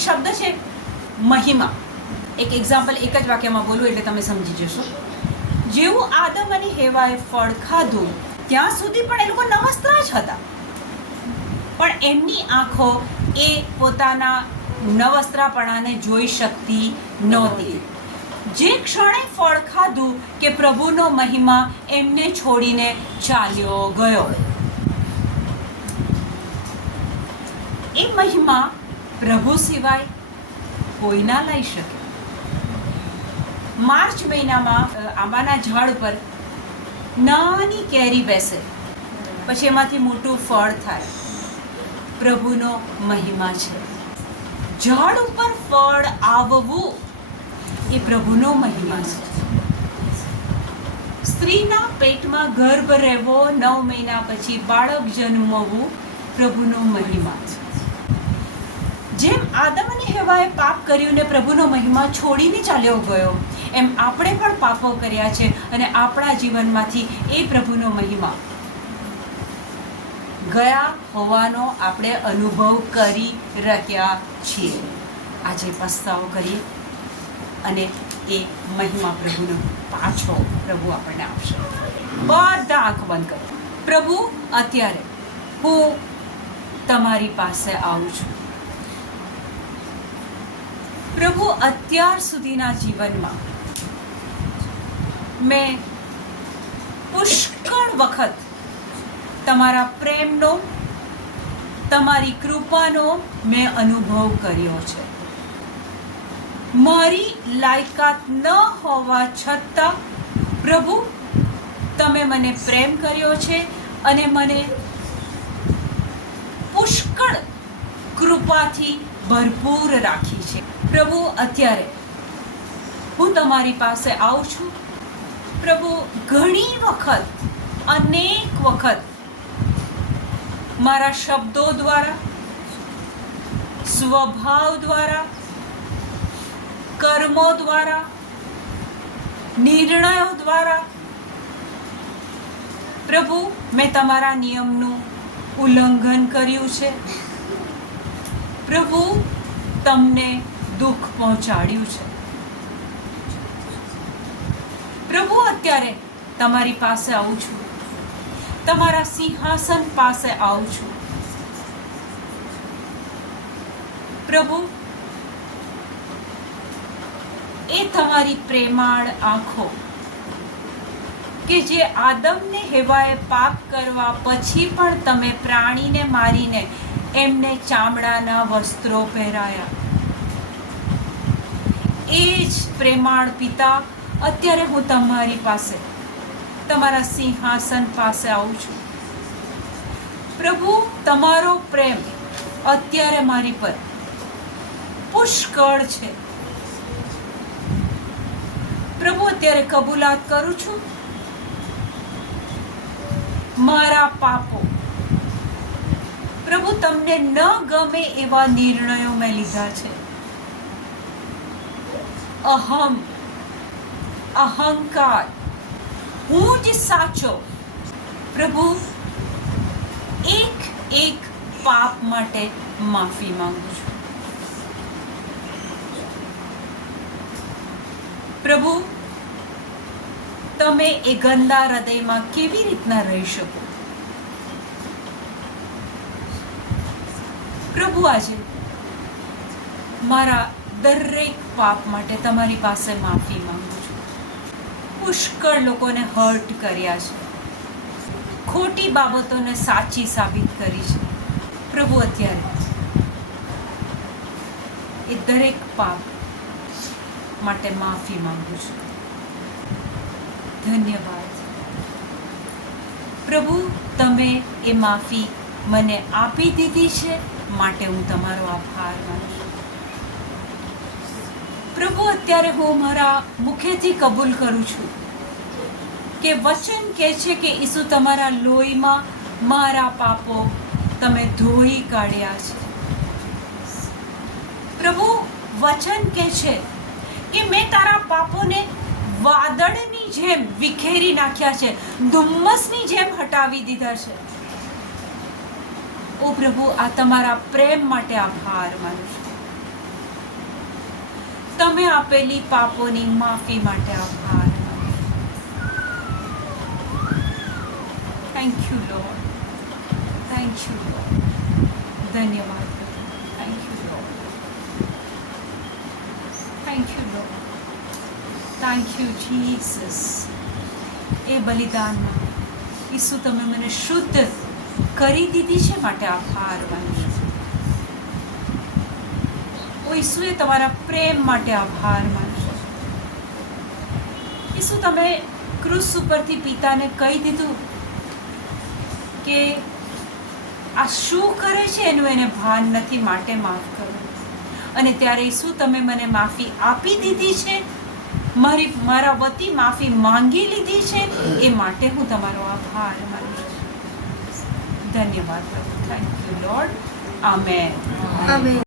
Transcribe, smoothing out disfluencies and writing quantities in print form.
એક શબ્દ છે મહિમા. એક એક્ઝામ્પલ એક જ વાક્યમાં બોલું એટલે તમે સમજી જશો. જેવું આદમ અને હેવાએ ફળ ખાધું ત્યાં સુધી પણ એ લોકો નવસ્ત્ર જ હતા, પણ એમની આંખો એ પોતાના નવસ્ત્રાપણાને જોઈ શકતી નહોતી. જે ક્ષણે ફળ ખાધું કે પ્રભુનો મહિમા એમને છોડીને ચાલ્યો ગયો. એ મહિમા પ્રભુ સિવાય કોઈ ના લઈ શકે. માર્ચ મહિનામાં આંબાના ઝાડ ઉપર નાની કેરી બેસે, પછી એમાંથી મોટું ફળ થાય. પ્રભુનો મહિમા છે. ઝાડ ઉપર ફળ આવવું એ પ્રભુનો મહિમા છે. સ્ત્રીના પેટમાં ગર્ભ રહેવો, 9 મહિના પછી બાળક જન્મવું પ્રભુનો મહિમા છે. જેમ આદમ અને હેવાએ પાપ કર્યું ને પ્રભુનો મહિમા છોડીને ચાલ્યો ગયો, એમ આપણે પણ પાપો કર્યા છે અને આપણા જીવનમાંથી એ પ્રભુનો મહિમા ગયા હોવાનો આપણે અનુભવ કરી રહ્યા છીએ. આજે પસ્તાવો કરીએ અને એ મહિમા પ્રભુનો પાછો પ્રભુ આપણને આપશે. બધા આંખ બંધ કરો. પ્રભુ, અત્યારે હું તમારી પાસે આવું છું. પ્રભુ, અત્યાર સુધીના જીવનમાં મેં પુષ્કળ વખત તમારા પ્રેમનો, તમારી કૃપાનો મેં અનુભવ કર્યો છે. મારી લાયકાત ન હોવા છતાં પ્રભુ, તમે મને પ્રેમ કર્યો છે અને મને પુષ્કળ કૃપાથી ભરપૂર રાખી છે. પ્રભુ, અત્યારે હું તમારી પાસે આવું છું. પ્રભુ, ઘણી વખત, અનેક વખત મારા શબ્દો દ્વારા, સ્વભાવ દ્વારા, કર્મો દ્વારા, નિર્ણયો દ્વારા પ્રભુ, મેં તમારા નિયમનું ઉલ્લંઘન કર્યું છે. પ્રભુ, તમને દુઃખ પહોંચાડ્યું છે. પ્રભુ, અત્યારે તમારી પાસે આવું છું. તમારા સિંહાસન પાસે આવું છું. પ્રભુ, એ તમારી પ્રેમાળ આંખો કે જે આદમને હેવાએ પાપ કરવા પછી પણ તમે પ્રાણીને મારીને એમને ચામડાના વસ્ત્રો પહેરાયા, એ જ પ્રેમાળ પિતા, અત્યારે હું તમારી પાસે, તમારા સિંહાસન પાસે આવું છું. પ્રભુ, તમારો પ્રેમ અત્યારે મારી પર પુષ્કળ છે. પ્રભુ, અત્યારે કબૂલાત કરું છું, મારા પાપો, પ્રભુ, તમને ન ગમે એવા નિર્ણયો મેં લીધા છે. અહંકાર, હું જ સાચો. પ્રભુ, એક એક પાપ માટે માફી માંગુ છું. પ્રભુ, તમે એ ગંદા હૃદયમાં કેવી રીતના રહી શકો? પ્રભુ, આજે મારા દરેક પાપ માટે તમારી પાસે માફી માંગુ છું. પુષ્કળ લોકોને હર્ટ કર્યા છે, ખોટી બાબતોને સાચી સાબિત કરી છે. પ્રભુ, અત્યારે એ દરેક પાપ માટે માફી માંગુ છું. ધન્યવાદ પ્રભુ, તમે એ માફી મને આપી દીધી છે, માટે હું તમારો આભાર માનું છું. પ્રભુ, અત્યારે હું મારા મુખેથી કબૂલ કરું છું કે વચન કહે છે કે ઈસુ તમારા લોહીમાં મારા પાપો તમે ધોઈ કાઢ્યા છે. પ્રભુ, વચન કહે છે કે મેં તારા પાપોને વાદળની જેમ વિખેરી નાખ્યા છે, ધુમ્મસની જેમ હટાવી દીધા છે. ઓ પ્રભુ, આ તમારા પ્રેમ માટે આભાર માનું છું. તમે આપેલી પાપોની માફી માટે આભાર. Thank you Lord. Thank you Lord. ધન્યવાદ. Thank you Lord. Thank you Lord. Thank you Jesus. એ બલિદાનમાં ઈસુ તમે મને શુદ્ધ કરી દીધી છે માટે આભાર માનું છું. ઓ ઈસુએ તમારા પ્રેમ માટે આભાર માનું છું. ઈસુ તમે ક્રુસ ઉપરથી પિતાને કહી દીધું કે આ શું કરે છે એનું એને ભાન નથી માટે માફ કરો. અને ત્યારે ઈસુ તમે મને માફી આપી દીધી છે, મારા વતી માફી માંગી લીધી છે, એ માટે હું તમારો આભાર માનું છું. ધન્યવાદ પ્રભુ. Thank you lord. Amen. Amen.